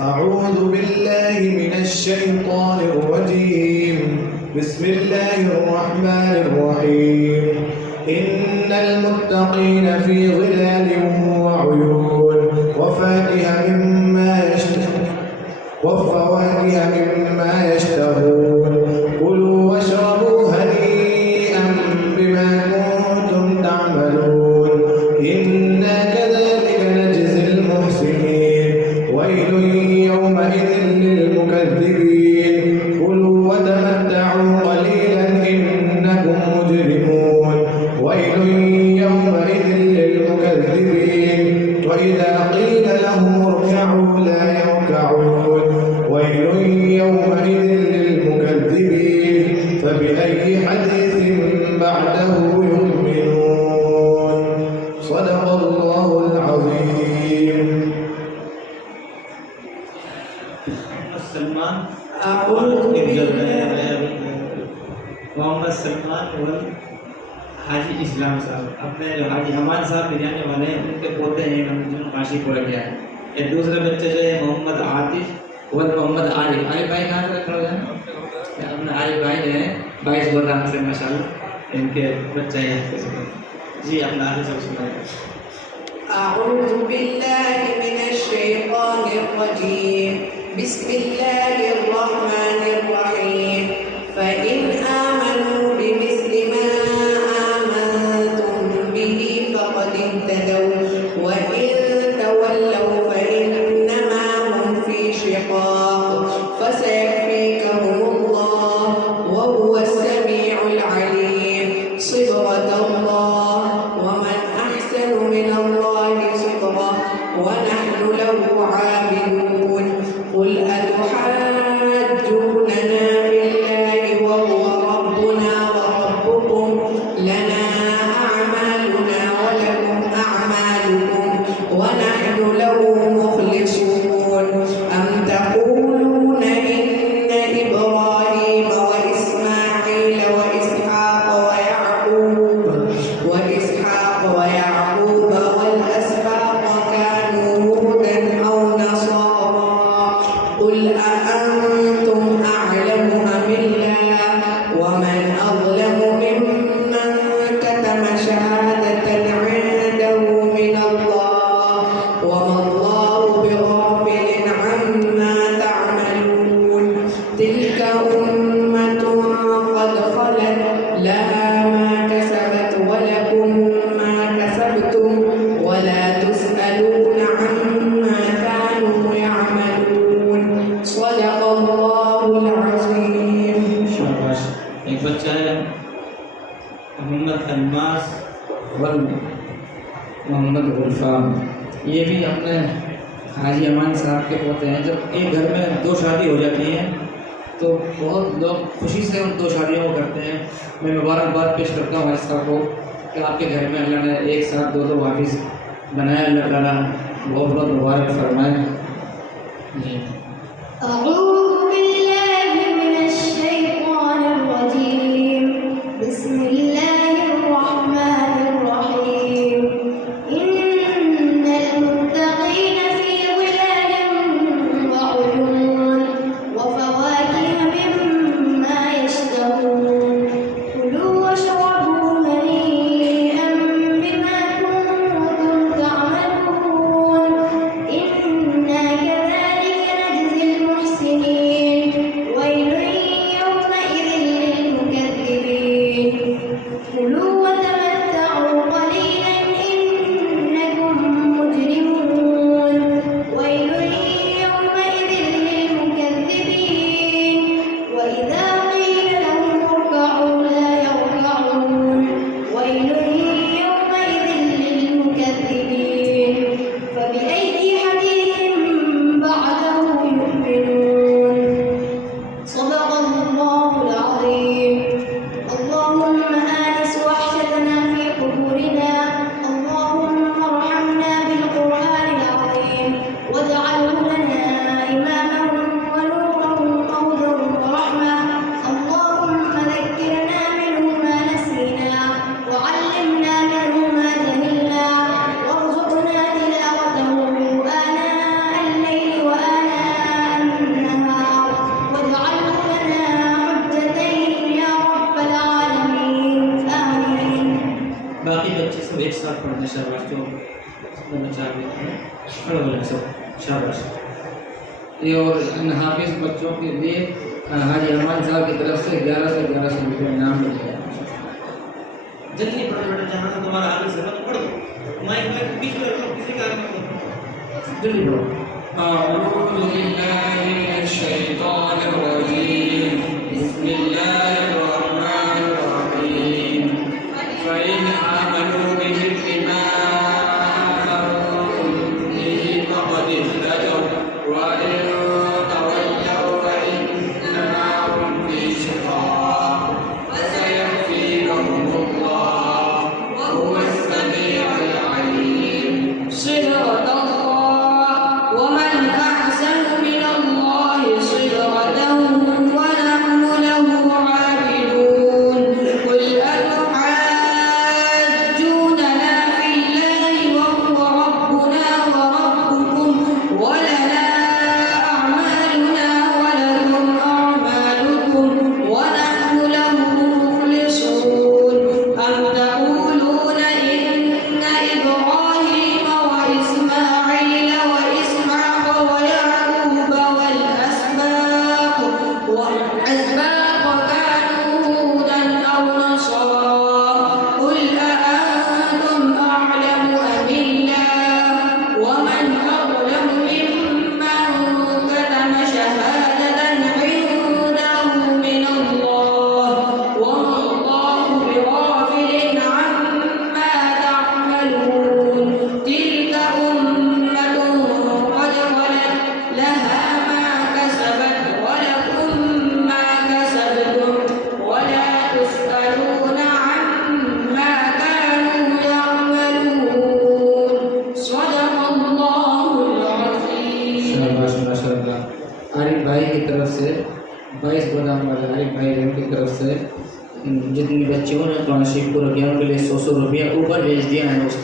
أعوذ بالله من الشيطان الرجيم. بسم الله الرحمن الرحيم. إن المتقين في ظلال وعيون وفواكه مما يشتهون. كلوا واشربوا هنيئا بما كنتم تعملون. إنا كذلك نجزي المحسنين. ويل يومئذ للمكذبين. كلوا وتمتعوا قليلا إنكم مجرمون. ويل يومئذ للمكذبين. وإذا قيل لهم اركعوا لا يركعون. ويل يومئذ للمكذبين. فبأي حديث بعده يؤمنون. صدق الله العظيم. सलमान मोहम्मद सलमान और हाजी इस्लाम साहब अपने जो हाजी अमान साहब बिरयानी वाले हैं उनके पोते हैं जिन्होंने काशी पूरा किया है। ये दूसरे बच्चे जो है मोहम्मद आतिफ और मोहम्मद आरिफ। आरिफ भाई कहाँ से रखा हुआ है? अपने आरिफ भाई हैं 22 गोदाम से माशाल्लाह इनके बच्चे हैं। जी अपना आरिफ साहब सुनाइए। أعوذ بالله من الشيطان الرجيم. بسم الله الرحمن الرحيم. فإن آمنوا بمثل ما آمنتم به فقد اهتدوا وإن تولوا فإنما هم في شقاق فسيكفيكهم الله وهو السميع العليم. صبغة الله ومن أحسن من الله صبغة ونحن له عابدون. قل أتحاجوننا في الله وهو ربنا وربكم لنا أعمالنا ولكم أعمالكم ونحن له مخلصون. أم تقولون إن إبراهيم وإسماعيل وإسحاق ويعقوب والأسباط كانوا هودا أو نصارى؟ قل أأنتم أعلم أم الله؟ ومن أظلم ممن كتم شهادة عنده من الله وما الله بغافل عما تعملون. تلك أمة قد خلت لها ما كسبت ولكم ما كسبتم ولا تسألون عما كانوا يعملون. صدق الله العظيم. शाबाश। एक बच्चा है मोहम्मद अल्मास वल मोहम्मद गुलफाम। ये भी अपने हाजी अमान साहब के पोते हैं। जब एक घर में 2 शादी हो जाती है तो बहुत लोग खुशी से उन 2 शादियों को करते हैं। मैं मुबारकबाद पेश करता हूँ इसका को कि आपके घर में अल्लाह ने एक साथ 2 वाफिस बनाया। अल्लाह ताला बहुत बहुत मुबारक फरमाए। जी أعوذ بالله من الشيطان الرجيم. بسم الله الرحمن الرحيم. إن المتقين في ظلال وعيون وفواكه مما يشتهون. كلوا واشربوا هنيئا بما كنتم تعملون. إنا पढ़ते शाबाश तो बच्चा खड़े हो जाए सब शाबाश। ये और इन हाफिज बच्चों के लिए हाजी अरमान साहब की तरफ से 1100 रुपये इनाम मिल गया। जितनी पढ़ो बेटा जहाँ से तुम्हारा आगे से मत पढ़ो माइक बीच में रखो किसी का जल्दी पढ़ो। अऊज़ु बिल्लाहि मिनश शैतानिर रजीम बिस्मिल्लाहिर रहमानिर रहीम फ़इन आमनू बिमिस्लि मा आमनतुम बिहि फ़क़द इह्तदव व इन तवल्लव फ़इन्नमा हुम फ़ी शिक़ाक़ फसयक्फ़ीकहुमुल्लाहु व हुवस समीउल अलीम। صبغة الله ومن أحسن من الله صبغة ونحن له عابدون قل أتحاجوننا في الله وهو ربنا وربكم ولنا أعمالنا ولكم أعمالكم ونحن له مخلصون أم تقولون إن إبراهيم وإسماعيل وإسحاق ويعقوب والأسباط كانوا هودا أو نصارى قل أأنتم أعلم أم الله ومن أظلم ممن كتم شهادة عنده من الله وما الله بغافل عما تعملون تلك أمة قد خلت لها ما كسبت ولكم ما كسبتم ولا تسألون عما كانوا يعملون صدق الله العظيم। शाबाश माशाअल्लाह। आरिफ भाई की तरफ से 22 बादाम वाले आरिफ भाई की तरफ से जितनी बच्चियों ने स्कॉलरशिप पूरा किया उनके लिए 100 रुपया ऊपर भेज दिया है उसका।